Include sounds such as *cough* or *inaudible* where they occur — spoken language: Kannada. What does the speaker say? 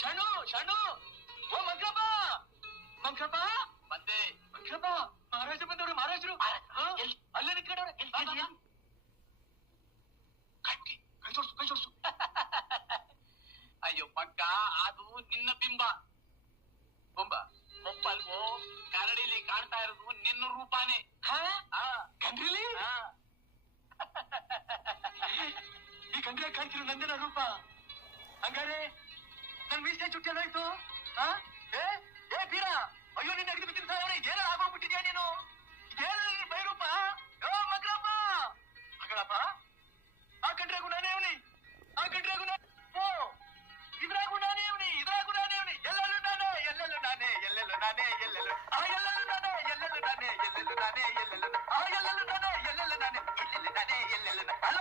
ಶಣು ಶಣು ಓ ಮಂಕ್ರಪ್ಪ ಮಂಕ್ರಪ್ಪ ಬಂದೆ. ಮಂಕ್ರಪ್ಪ ಮಹಾರಾಜ ಬಂದವ್ರು ಮಹಾರಾಜರು? ಅಲ್ಲೇ ನಿಂತ್ಕೊಂಡವ್ರೆ. ಗಟ್ಟಿ ಕೈ ಜೋಡ್ಸು ಕೈ ಜೋಡ್ಸು. *laughs* ಅಯ್ಯೋ ಪಕ್ಕ ಅದು ನಿನ್ನ ಬಿಂಬ. ಬೊಂಬ? ಬೊಂಬಲ್ವೋ ಕರಡಿಲಿ ಕಾಣ್ತಾ ಇರೋದು ನಿನ್ನ ರೂಪಾನೇ. ಕಂಡ್ರಿಲಿ ಈ ಕಂಡ್ರೆ ಕಾಣ್ತಿರೋ ನಂದನ ರೂಪ. ಚುಟ್ಟಿದಾಯ್ತು ಏ ಏ ಬೀರಾ ಅಯ್ಯೋ ನಿನ್ನ ಹಿಡಿದು ಬಿತ್ತಿನ ಸಾವಣ ಏನ ಆಗೋಗ್ಬಿಟ್ಟಿದ್ಯಾ ನೀನು ಏನ ಬೈರೂಪ ಯೋ ಮಗಳಪ್ಪ ಮಗಳಪ್ಪ ಆ ಕಂಡ್ರಾಗು ನಾನೇ ಅವನಿ ಆ ಕಂಡ್ರಾಗು ನಾನೇ ಇದ್ರಾಗು ನಾನೇ ಅವನಿ ಇದ್ರಾಗು ನಾನೇ ಅವನಿ ಎಲ್ಲೆಲ್ಲೂ ನಾನೇ ಎಲ್ಲೆಲ್ಲೂ ನಾನೇ ಎಲ್ಲೆಲ್ಲೂ ನಾನೇ ಎಲ್ಲೆಲ್ಲೂ ಆ ಎಲ್ಲೆಲ್ಲೂ ನಾನೇ ಎಲ್ಲೆಲ್ಲೂ ನಾನೇ ಎಲ್ಲೆಲ್ಲೂ ನಾನೇ ಎಲ್ಲೆಲ್ಲೂ ಆ ಎಲ್ಲೆಲ್ಲೂ ನಾನೇ ಎಲ್ಲೆಲ್ಲೂ ನಾನೇ ಎಲ್ಲೆಲ್ಲೂ ನಾನೇ ಎಲ್ಲೆಲ್ಲೂ ಅಲ್ಲ